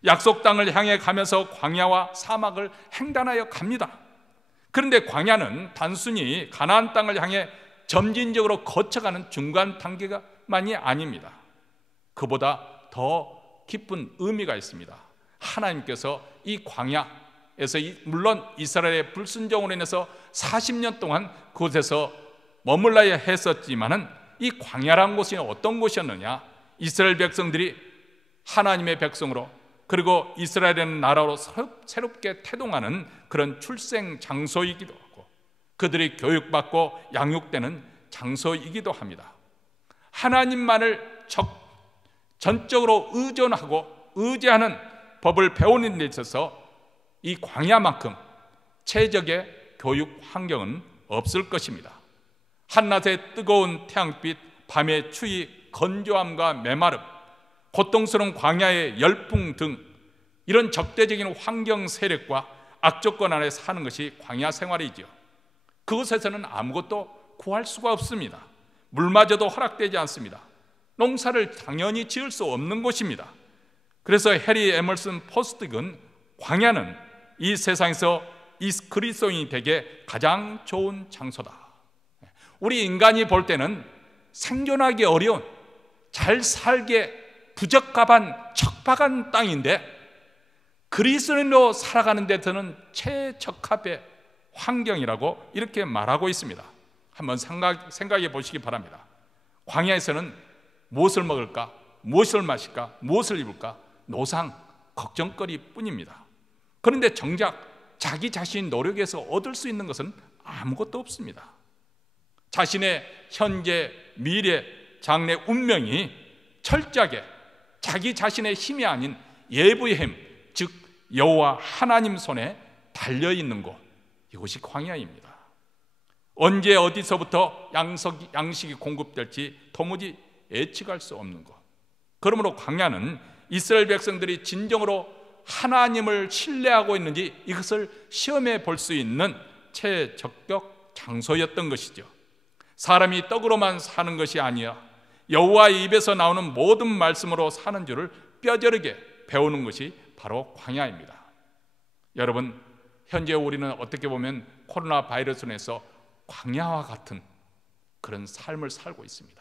약속 땅을 향해 가면서 광야와 사막을 횡단하여 갑니다. 그런데 광야는 단순히 가나안 땅을 향해 점진적으로 거쳐가는 중간 단계만이 아닙니다. 그보다 더 깊은 의미가 있습니다. 하나님께서 이 광야에서 물론 이스라엘의 불순종으로 인해서 40년 동안 그곳에서 머물러야 했었지만은 이 광야라는 곳이 어떤 곳이었느냐? 이스라엘 백성들이 하나님의 백성으로, 그리고 이스라엘이라는 나라로 새롭게 태동하는 그런 출생 장소이기도 하고 그들이 교육받고 양육되는 장소이기도 합니다. 하나님만을 전적으로 의존하고 의지하는 법을 배우는 데 있어서 이 광야만큼 최적의 교육 환경은 없을 것입니다. 한낮의 뜨거운 태양빛, 밤의 추위, 건조함과 메마름, 고통스러운 광야의 열풍 등 이런 적대적인 환경 세력과 악조건 안에 사는 것이 광야 생활이죠. 그곳에서는 아무것도 구할 수가 없습니다. 물마저도 허락되지 않습니다. 농사를 당연히 지을 수 없는 곳입니다. 그래서 해리 에머슨 포스틱은 광야는 이 세상에서 이 그리스도인이 되게 가장 좋은 장소다. 우리 인간이 볼 때는 생존하기 어려운, 잘 살기에 부적합한 척박한 땅인데 그리스도인으로 살아가는 데서는 최적합의 환경이라고 이렇게 말하고 있습니다. 한번 생각해 보시기 바랍니다. 광야에서는 무엇을 먹을까? 무엇을 마실까? 무엇을 입을까? 노상, 걱정거리 뿐입니다. 그런데 정작 자기 자신 노력에서 얻을 수 있는 것은 아무것도 없습니다. 자신의 현재, 미래, 장래 운명이 철저하게 자기 자신의 힘이 아닌 예부의 힘, 즉 여호와 하나님 손에 달려있는 곳, 이것이 광야입니다. 언제 어디서부터 양식이 공급될지 도무지 예측할 수 없는 것. 그러므로 광야는 이스라엘 백성들이 진정으로 하나님을 신뢰하고 있는지 이것을 시험해 볼 수 있는 최적격 장소였던 것이죠. 사람이 떡으로만 사는 것이 아니라 여호와의 입에서 나오는 모든 말씀으로 사는 줄을 뼈저리게 배우는 것이 바로 광야입니다. 여러분, 현재 우리는 어떻게 보면 코로나 바이러스로 인해서 광야와 같은 그런 삶을 살고 있습니다.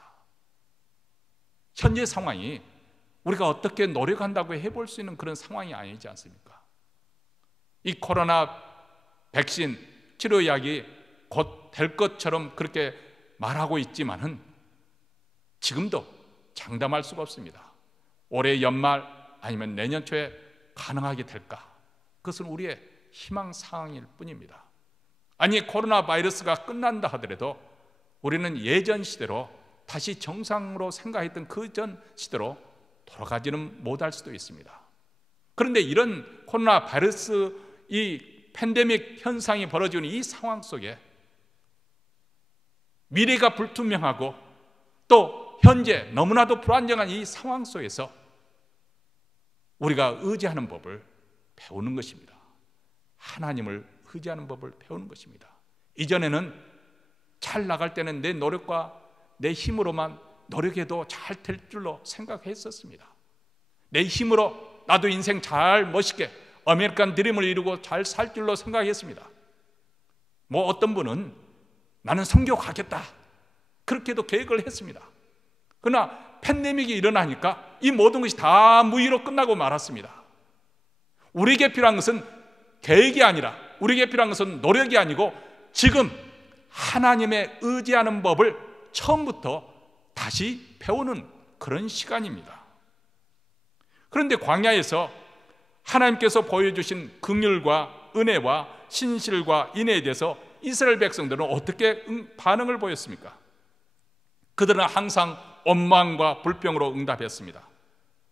현재 상황이 우리가 어떻게 노력한다고 해볼 수 있는 그런 상황이 아니지 않습니까? 이 코로나 백신 치료약이 곧 될 것처럼 그렇게 말하고 있지만은 지금도 장담할 수가 없습니다. 올해 연말 아니면 내년 초에 가능하게 될까? 그것은 우리의 희망사항일 뿐입니다. 아니, 코로나 바이러스가 끝난다 하더라도 우리는 예전 시대로 다시 정상으로 생각했던 그 전 시대로 돌아가지는 못할 수도 있습니다. 그런데 이런 코로나 바이러스 이 팬데믹 현상이 벌어지는 이 상황 속에 미래가 불투명하고 또 현재 너무나도 불안정한 이 상황 속에서 우리가 의지하는 법을 배우는 것입니다. 하나님을 의지하는 법을 배우는 것입니다. 이전에는 잘 나갈 때는 내 노력과 내 힘으로만 노력해도 잘 될 줄로 생각했었습니다. 내 힘으로 나도 인생 잘 멋있게 아메리칸 드림을 이루고 잘 살 줄로 생각했습니다. 뭐 어떤 분은 나는 선교 가겠다 그렇게도 계획을 했습니다. 그러나 팬데믹이 일어나니까 이 모든 것이 다 무의로 끝나고 말았습니다. 우리에게 필요한 것은 계획이 아니라 우리에게 필요한 것은 노력이 아니고 지금 하나님의 의지하는 법을 처음부터 다시 배우는 그런 시간입니다. 그런데 광야에서 하나님께서 보여주신 긍휼과 은혜와 신실과 인애에 대해서 이스라엘 백성들은 어떻게 반응을 보였습니까? 그들은 항상 원망과 불평으로 응답했습니다.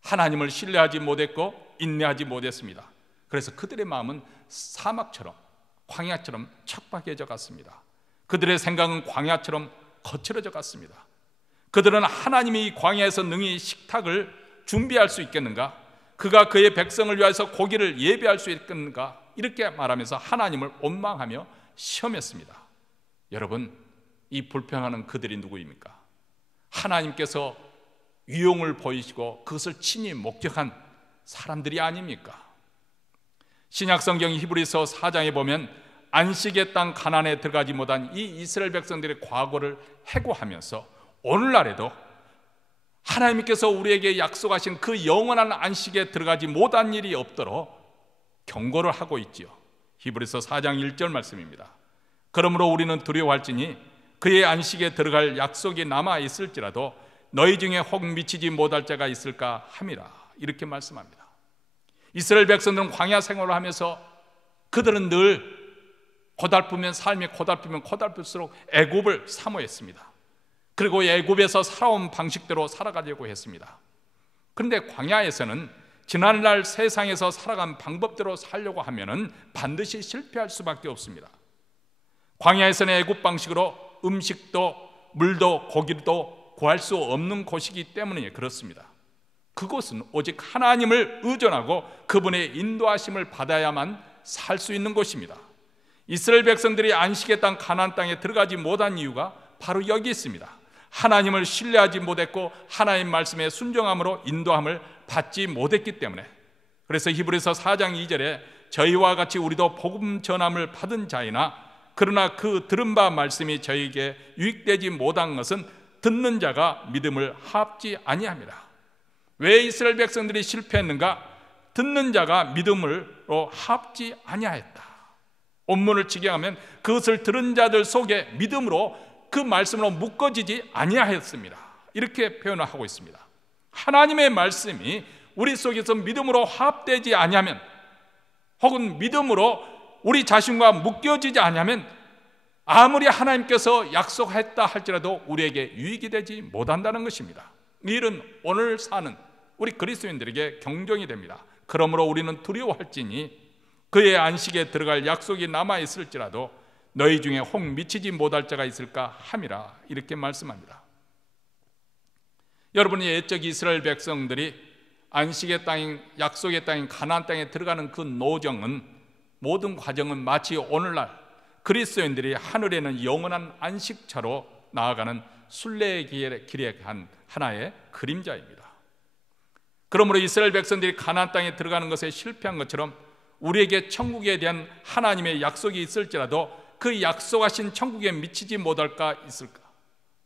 하나님을 신뢰하지 못했고 인내하지 못했습니다. 그래서 그들의 마음은 사막처럼, 광야처럼 척박해져 갔습니다. 그들의 생각은 광야처럼 거칠어져 갔습니다. 그들은 하나님이 이 광야에서 능히 식탁을 준비할 수 있겠는가? 그가 그의 백성을 위해서 고기를 예비할 수 있겠는가? 이렇게 말하면서 하나님을 원망하며 시험했습니다. 여러분, 이 불평하는 그들이 누구입니까? 하나님께서 위용을 보이시고 그것을 친히 목격한 사람들이 아닙니까? 신약성경 히브리서 4장에 보면 안식의 땅 가나안에 들어가지 못한 이 이스라엘 백성들의 과거를 해고하면서 오늘날에도 하나님께서 우리에게 약속하신 그 영원한 안식에 들어가지 못한 일이 없도록 경고를 하고 있지요. 히브리서 4장 1절 말씀입니다. 그러므로 우리는 두려워할지니 그의 안식에 들어갈 약속이 남아 있을지라도 너희 중에 혹 미치지 못할 자가 있을까 함이라. 이렇게 말씀합니다. 이스라엘 백성들은 광야 생활을 하면서 그들은 늘 고달프면 삶이 고달플수록 애굽을 사모했습니다. 그리고 애굽에서 살아온 방식대로 살아가려고 했습니다. 그런데 광야에서는 지난날 세상에서 살아간 방법대로 살려고 하면은 반드시 실패할 수밖에 없습니다. 광야에서는 애굽 방식으로 음식도 물도 고기도 구할 수 없는 곳이기 때문에 그렇습니다. 그곳은 오직 하나님을 의존하고 그분의 인도하심을 받아야만 살 수 있는 곳입니다. 이스라엘 백성들이 안식의 땅 가나안 땅에 들어가지 못한 이유가 바로 여기 있습니다. 하나님을 신뢰하지 못했고 하나님 말씀에 순종함으로 인도함을 받지 못했기 때문에. 그래서 히브리서 4장 2절에 저희와 같이 우리도 복음 전함을 받은 자이나 그러나 그 들은 바 말씀이 저희에게 유익되지 못한 것은 듣는 자가 믿음을 합지 아니함이라. 왜 이스라엘 백성들이 실패했는가? 듣는 자가 믿음으로 합지 아니하였다. 본문을 직역하면 그것을 들은 자들 속에 믿음으로 그 말씀으로 묶어지지 아니하였습니다. 이렇게 표현을 하고 있습니다. 하나님의 말씀이 우리 속에서 믿음으로 합되지 아니하면, 혹은 믿음으로 우리 자신과 묶여지지 아니하면 아무리 하나님께서 약속했다 할지라도 우리에게 유익이 되지 못한다는 것입니다. 이 일은 오늘 사는 우리 그리스도인들에게 경종이 됩니다. 그러므로 우리는 두려워할지니 그의 안식에 들어갈 약속이 남아있을지라도 너희 중에 혹 미치지 못할 자가 있을까 함이라. 이렇게 말씀합니다. 여러분이 옛적 이스라엘 백성들이 안식의 땅인 약속의 땅인 가나안 땅에 들어가는 그 노정은, 모든 과정은 마치 오늘날 그리스도인들이 하늘에는 영원한 안식처로 나아가는 순례의 길에 한 하나의 그림자입니다. 그러므로 이스라엘 백성들이 가나안 땅에 들어가는 것에 실패한 것처럼 우리에게 천국에 대한 하나님의 약속이 있을지라도 그 약속하신 천국에 미치지 못할까 있을까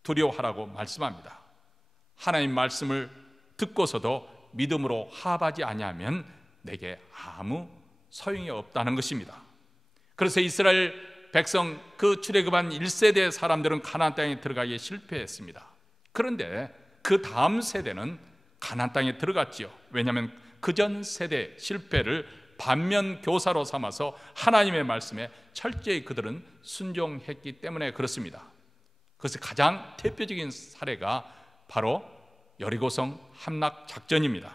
두려워하라고 말씀합니다. 하나님 말씀을 듣고서도 믿음으로 합하지 아니하면 내게 아무 소용이 없다는 것입니다. 그래서 이스라엘 백성 그 출애굽한 1세대 사람들은 가나안 땅에 들어가기에 실패했습니다. 그런데 그 다음 세대는 가나안 땅에 들어갔지요. 왜냐하면 그전 세대 실패를 반면 교사로 삼아서 하나님의 말씀에 철저히 그들은 순종했기 때문에 그렇습니다. 그래서 가장 대표적인 사례가 바로 여리고성 함락 작전입니다.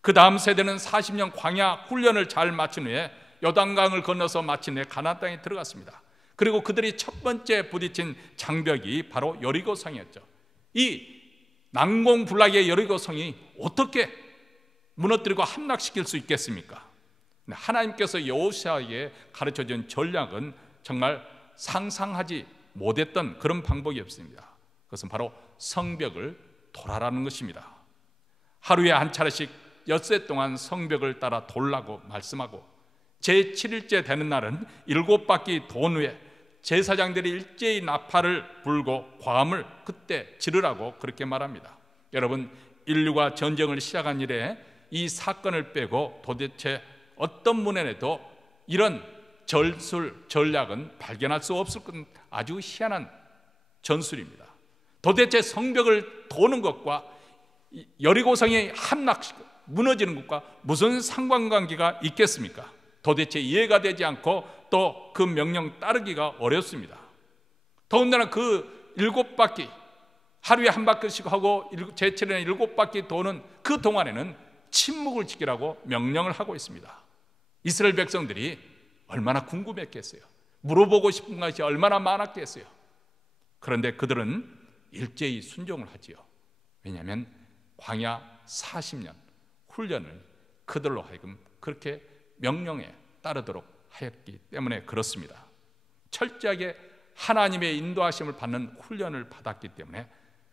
그 다음 세대는 40년 광야 훈련을 잘 마친 후에 요단강을 건너서 마침내 가나안 땅에 들어갔습니다. 그리고 그들이 첫 번째 부딪힌 장벽이 바로 여리고성이었죠. 이 난공불락의 여리고성이 어떻게 무너뜨리고 함락시킬 수 있겠습니까? 하나님께서 여호수아에게 가르쳐준 전략은 정말 상상하지 못했던 그런 방법이었습니다. 그것은 바로 성벽을 돌아라는 것입니다. 하루에 한 차례씩 엿새 동안 성벽을 따라 돌라고 말씀하고, 제7일째 되는 날은 7바퀴 돈 후에 제사장들이 일제히 나팔을 불고 과음을 그때 지르라고 그렇게 말합니다. 여러분, 인류가 전쟁을 시작한 이래 이 사건을 빼고 도대체 어떤 문헌에도 이런 전략은 발견할 수 없을 것, 아주 희한한 전술입니다. 도대체 성벽을 도는 것과 여리고성이 무너지는 것과 무슨 상관관계가 있겠습니까? 도대체 이해가 되지 않고 또 그 명령 따르기가 어렵습니다. 더군다나 그 7바퀴, 하루에 한 바퀴씩 하고 제7일에 7바퀴 도는 그 동안에는 침묵을 지키라고 명령을 하고 있습니다. 이스라엘 백성들이 얼마나 궁금했겠어요. 물어보고 싶은 것이 얼마나 많았겠어요. 그런데 그들은 일제히 순종을 하지요. 왜냐하면 광야 40년 훈련을 그들로 하여금 그렇게 명령에 따르도록 하였기 때문에 그렇습니다. 철저하게 하나님의 인도하심을 받는 훈련을 받았기 때문에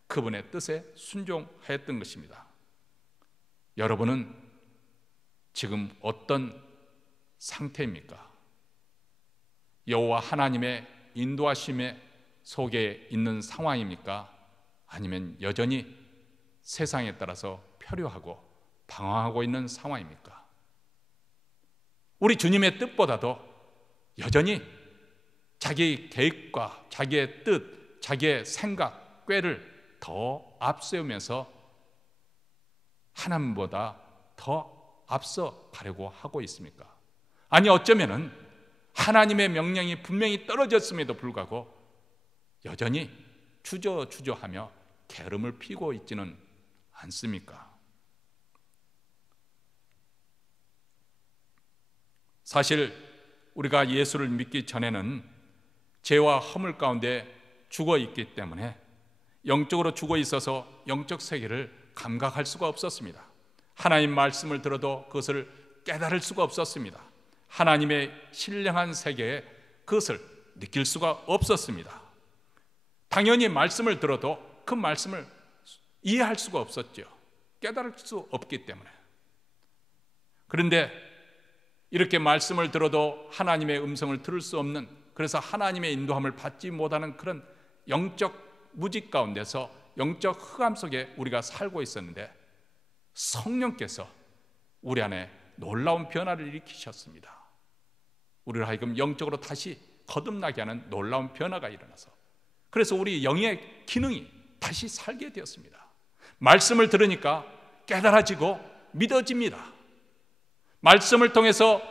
그분의 뜻에 순종하였던 것입니다. 여러분은 지금 어떤 상태입니까? 여호와 하나님의 인도하심의 속에 있는 상황입니까? 아니면 여전히 세상에 따라서 표류하고 방황하고 있는 상황입니까? 우리 주님의 뜻보다도 여전히 자기 계획과 자기의 뜻, 자기의 생각, 꾀를 더 앞세우면서 하나님보다 더 앞서 가려고 하고 있습니까? 아니 어쩌면은 하나님의 명령이 분명히 떨어졌음에도 불구하고 여전히 주저하며 게으름을 피우고 있지는 않습니까? 사실 우리가 예수를 믿기 전에는 죄와 허물 가운데 죽어 있기 때문에 영적으로 죽어 있어서 영적 세계를 감각할 수가 없었습니다. 하나님 말씀을 들어도 그것을 깨달을 수가 없었습니다. 하나님의 신령한 세계에 그것을 느낄 수가 없었습니다. 당연히 말씀을 들어도 그 말씀을 이해할 수가 없었죠. 깨달을 수 없기 때문에. 그런데 이렇게 말씀을 들어도 하나님의 음성을 들을 수 없는, 그래서 하나님의 인도함을 받지 못하는 그런 영적 무지 가운데서 영적 흑암 속에 우리가 살고 있었는데 성령께서 우리 안에 놀라운 변화를 일으키셨습니다. 우리를 하여금 영적으로 다시 거듭나게 하는 놀라운 변화가 일어나서, 그래서 우리 영의 기능이 다시 살게 되었습니다. 말씀을 들으니까 깨달아지고 믿어집니다. 말씀을 통해서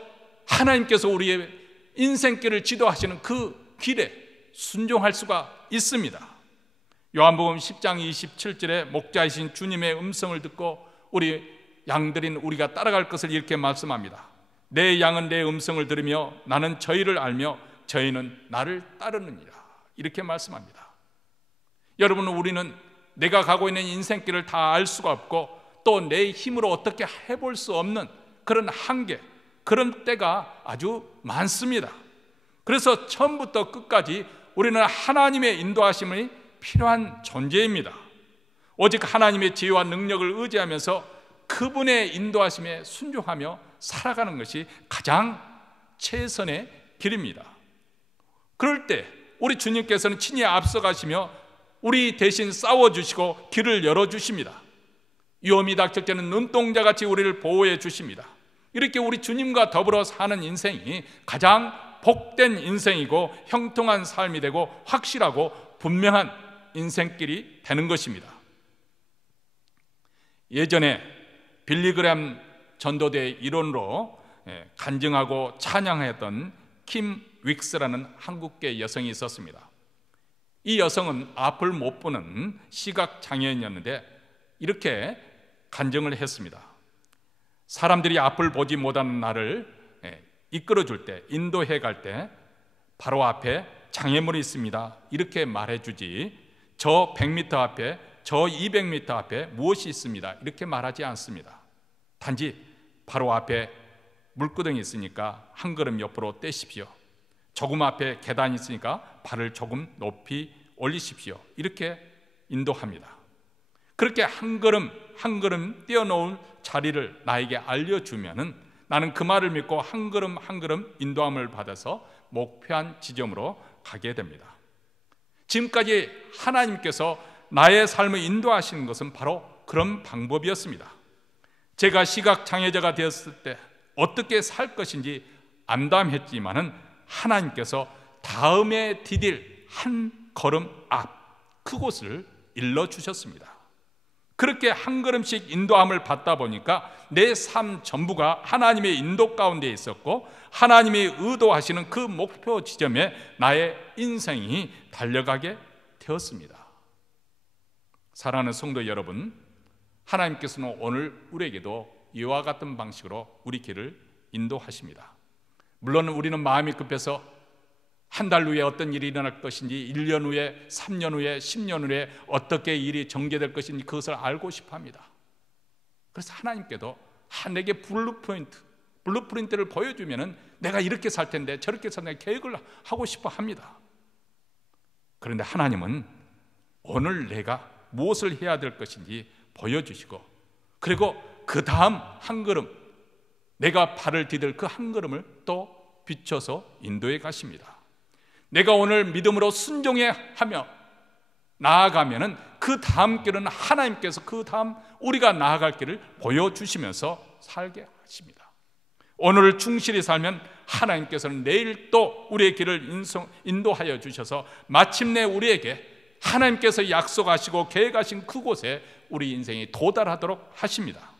하나님께서 우리의 인생길을 지도하시는 그 길에 순종할 수가 있습니다. 요한복음 10장 27절에 목자이신 주님의 음성을 듣고 우리 양들인 우리가 따라갈 것을 이렇게 말씀합니다. 내 양은 내 음성을 들으며 나는 저희를 알며 저희는 나를 따르느니라. 이렇게 말씀합니다. 여러분, 우리는 내가 가고 있는 인생길을 다 알 수가 없고 또 내 힘으로 어떻게 해볼 수 없는 그런 한계, 그런 때가 아주 많습니다. 그래서 처음부터 끝까지 우리는 하나님의 인도하심이 필요한 존재입니다. 오직 하나님의 지혜와 능력을 의지하면서 그분의 인도하심에 순종하며 살아가는 것이 가장 최선의 길입니다. 그럴 때 우리 주님께서는 친히 앞서가시며 우리 대신 싸워주시고 길을 열어주십니다. 위험이 닥칠 때는 눈동자같이 우리를 보호해 주십니다. 이렇게 우리 주님과 더불어 사는 인생이 가장 복된 인생이고 형통한 삶이 되고 확실하고 분명한 인생길이 되는 것입니다. 예전에 빌리그램 전도대의 일원으로 간증하고 찬양하였던 킴 윅스라는 한국계 여성이 있었습니다. 이 여성은 앞을 못 보는 시각장애인이었는데 이렇게 간증을 했습니다. 사람들이 앞을 보지 못하는 나를 이끌어줄 때, 인도해 갈 때 바로 앞에 장애물이 있습니다, 이렇게 말해주지 저 100m 앞에, 저 200m 앞에 무엇이 있습니다, 이렇게 말하지 않습니다. 단지 바로 앞에 물구덩이 있으니까 한 걸음 옆으로 떼십시오, 조금 앞에 계단이 있으니까 발을 조금 높이 올리십시오, 이렇게 인도합니다. 그렇게 한 걸음 한 걸음 떼어놓을 자리를 나에게 알려주면은 나는 그 말을 믿고 한 걸음 한 걸음 인도함을 받아서 목표한 지점으로 가게 됩니다. 지금까지 하나님께서 나의 삶을 인도하시는 것은 바로 그런 방법이었습니다. 제가 시각장애자가 되었을 때 어떻게 살 것인지 암담했지만은 하나님께서 다음에 디딜 한 걸음 앞, 그곳을 일러주셨습니다. 그렇게 한 걸음씩 인도함을 받다 보니까 내 삶 전부가 하나님의 인도 가운데 있었고 하나님이 의도하시는 그 목표 지점에 나의 인생이 달려가게 되었습니다. 사랑하는 성도 여러분, 하나님께서는 오늘 우리에게도 이와 같은 방식으로 우리 길을 인도하십니다. 물론 우리는 마음이 급해서 한 달 후에 어떤 일이 일어날 것인지, 1년 후에, 3년 후에, 10년 후에 어떻게 일이 전개될 것인지 그것을 알고 싶어 합니다. 그래서 하나님께도 내게 블루프린트를 보여주면은 내가 이렇게 살 텐데 저렇게 살 텐데 계획을 하고 싶어 합니다. 그런데 하나님은 오늘 내가 무엇을 해야 될 것인지 보여주시고, 그리고 그 다음 한 걸음, 내가 발을 디딜 그 한 걸음을 또 비춰서 인도해 가십니다. 내가 오늘 믿음으로 순종하며 나아가면은 그 다음 길은 하나님께서 그 다음 우리가 나아갈 길을 보여주시면서 살게 하십니다. 오늘을 충실히 살면 하나님께서는 내일 또 우리의 길을 인도하여 주셔서 마침내 우리에게 하나님께서 약속하시고 계획하신 그곳에 우리 인생이 도달하도록 하십니다.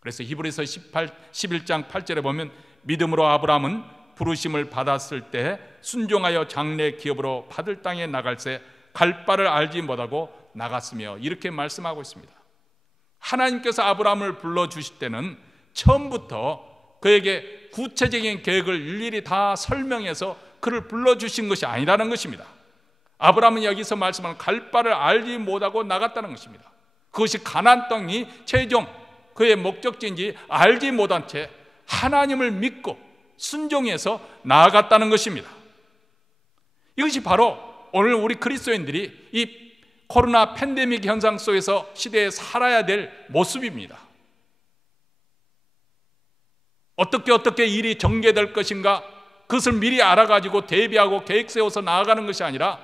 그래서 히브리서 11장 8절에 보면 믿음으로 아브라함은 부르심을 받았을 때 순종하여 장래 기업으로 받을 땅에 나갈새 갈 바를 알지 못하고 나갔으며, 이렇게 말씀하고 있습니다. 하나님께서 아브라함을 불러주실 때는 처음부터 그에게 구체적인 계획을 일일이 다 설명해서 그를 불러주신 것이 아니라는 것입니다. 아브라함은 여기서 말씀하는 갈 바를 알지 못하고 나갔다는 것입니다. 그것이 가나안 땅이 최종 그의 목적지인지 알지 못한 채 하나님을 믿고 순종해서 나아갔다는 것입니다. 이것이 바로 오늘 우리 그리스도인들이 이 코로나 팬데믹 현상 속에서 시대에 살아야 될 모습입니다. 어떻게 일이 전개될 것인가, 그것을 미리 알아가지고 대비하고 계획 세워서 나아가는 것이 아니라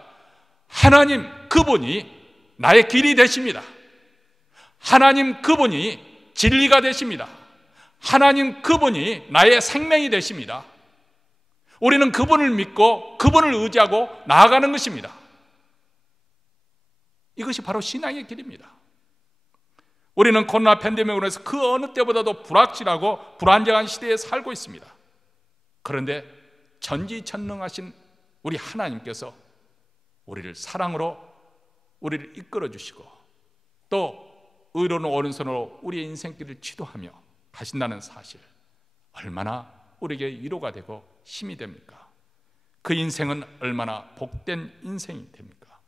하나님 그분이 나의 길이 되십니다. 하나님 그분이 진리가 되십니다. 하나님 그분이 나의 생명이 되십니다. 우리는 그분을 믿고 그분을 의지하고 나아가는 것입니다. 이것이 바로 신앙의 길입니다. 우리는 코로나 팬데믹으로 해서 그 어느 때보다도 불확실하고 불안정한 시대에 살고 있습니다. 그런데 전지전능하신 우리 하나님께서 우리를 사랑으로 우리를 이끌어 주시고 또 의로운 오른손으로 우리의 인생길을 지도하며 가신다는 사실, 얼마나 우리에게 위로가 되고 힘이 됩니까? 그 인생은 얼마나 복된 인생이 됩니까?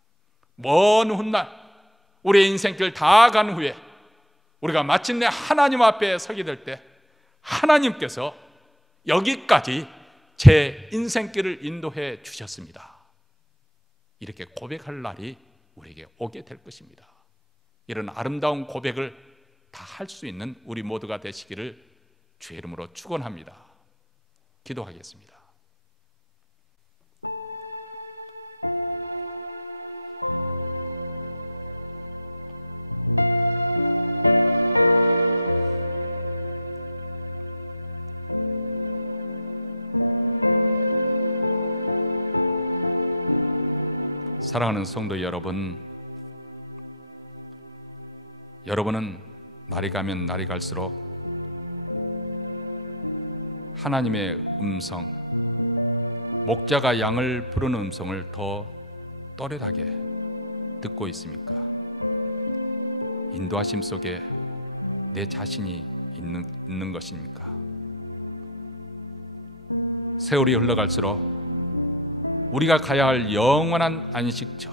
먼 훗날 우리의 인생길 다 간 후에 우리가 마침내 하나님 앞에 서게 될 때 하나님께서 여기까지 제 인생길을 인도해 주셨습니다, 이렇게 고백할 날이 우리에게 오게 될 것입니다. 이런 아름다운 고백을 다 할 수 있는 우리 모두가 되시기를 주의 이름으로 축원합니다. 기도하겠습니다. 사랑하는 성도 여러분, 여러분은 날이 가면 날이 갈수록 하나님의 음성, 목자가 양을 부르는 음성을 더 또렷하게 듣고 있습니까? 인도하심 속에 내 자신이 있는 것입니까? 세월이 흘러갈수록 우리가 가야 할 영원한 안식처,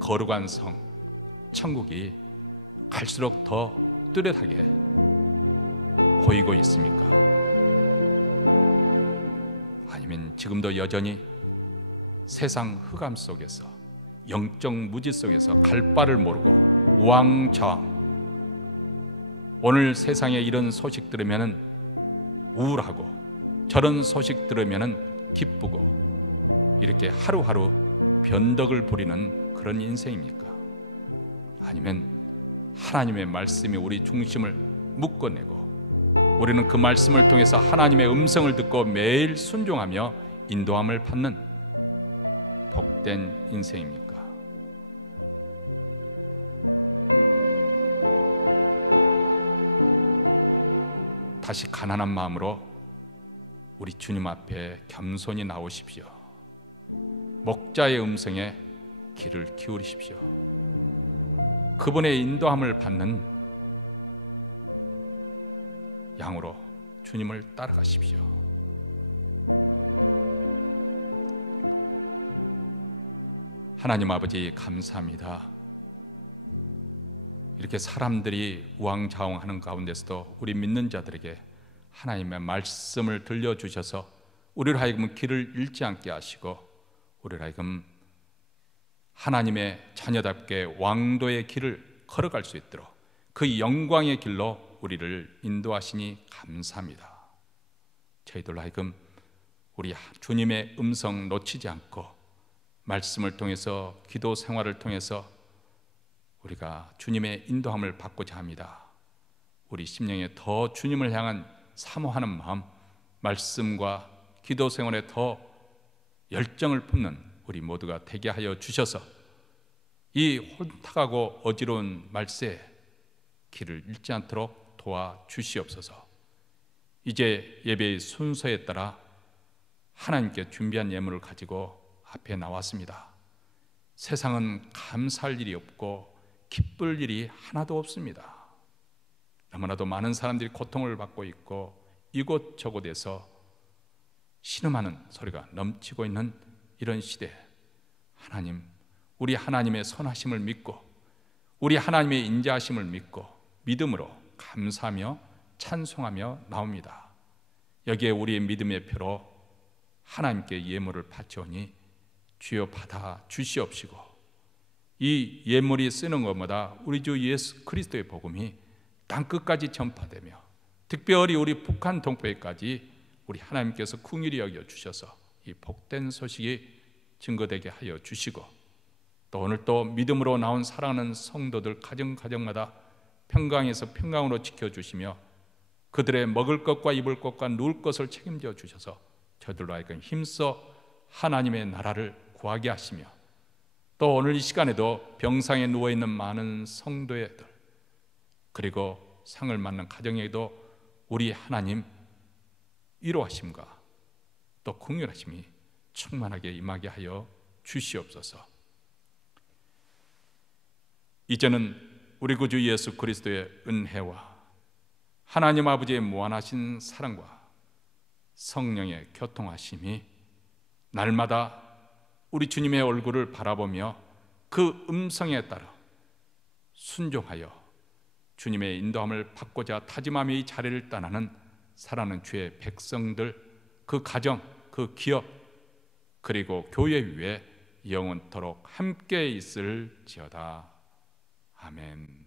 거룩한 성, 천국이 갈수록 더 뚜렷하게 보이고 있습니까? 아니면 지금도 여전히 세상 흑암 속에서, 영적 무지 속에서 갈 바를 모르고 우왕좌왕, 오늘 세상에 이런 소식 들으면은 우울하고 저런 소식 들으면은 기쁘고, 이렇게 하루하루 변덕을 부리는 그런 인생입니까? 아니면 하나님의 말씀이 우리 중심을 묶어내고 우리는 그 말씀을 통해서 하나님의 음성을 듣고 매일 순종하며 인도함을 받는 복된 인생입니까? 다시 가난한 마음으로 우리 주님 앞에 겸손히 나오십시오. 목자의 음성에 귀를 기울이십시오. 그분의 인도함을 받는 양으로 주님을 따라가십시오. 하나님 아버지 감사합니다. 이렇게 사람들이 우왕좌왕하는 가운데서도 우리 믿는 자들에게 하나님의 말씀을 들려주셔서 우리를 하여금 길을 잃지 않게 하시고 우리를 하여금 하나님의 자녀답게 왕도의 길을 걸어갈 수 있도록 그 영광의 길로 우리를 인도하시니 감사합니다. 저희들로 하여금 우리 주님의 음성 놓치지 않고 말씀을 통해서 기도 생활을 통해서 우리가 주님의 인도함을 받고자 합니다. 우리 심령에 더 주님을 향한 사모하는 마음, 말씀과 기도 생활에 더 열정을 품는 우리 모두가 되게 하여 주셔서 이 혼탁하고 어지러운 말세에 길을 잃지 않도록 도와주시옵소서. 이제 예배의 순서에 따라 하나님께 준비한 예물을 가지고 앞에 나왔습니다. 세상은 감사할 일이 없고 기쁠 일이 하나도 없습니다. 너무나도 많은 사람들이 고통을 받고 있고 이곳저곳에서 신음하는 소리가 넘치고 있는 이런 시대에 하나님, 우리 하나님의 선하심을 믿고 우리 하나님의 인자하심을 믿고 믿음으로 감사하며 찬송하며 나옵니다. 여기에 우리의 믿음의 표로 하나님께 예물을 바치오니 주여 받아 주시옵시고 이 예물이 쓰는 것마다 우리 주 예수 그리스도의 복음이 땅끝까지 전파되며 특별히 우리 북한 동포에까지 우리 하나님께서 긍휼히 여겨 주셔서 이 복된 소식이 증거되게 하여 주시고 또 오늘 또 믿음으로 나온 사랑하는 성도들 가정마다 평강에서 평강으로 지켜주시며 그들의 먹을 것과 입을 것과 누울 것을 책임져 주셔서 저들로 하여금 힘써 하나님의 나라를 구하게 하시며 또 오늘 이 시간에도 병상에 누워있는 많은 성도들 그리고 상을 맞는 가정에도 우리 하나님 위로하심과 또 긍휼하심이 충만하게 임하게 하여 주시옵소서. 이제는 우리 구주 예수 그리스도의 은혜와 하나님 아버지의 무한하신 사랑과 성령의 교통하심이 날마다 우리 주님의 얼굴을 바라보며 그 음성에 따라 순종하여 주님의 인도함을 받고자 다짐하며 이 자리를 떠나는 사랑하는 주의 백성들, 그 가정, 그 기업 그리고 교회 위에 영원토록 함께 있을지어다. 아멘.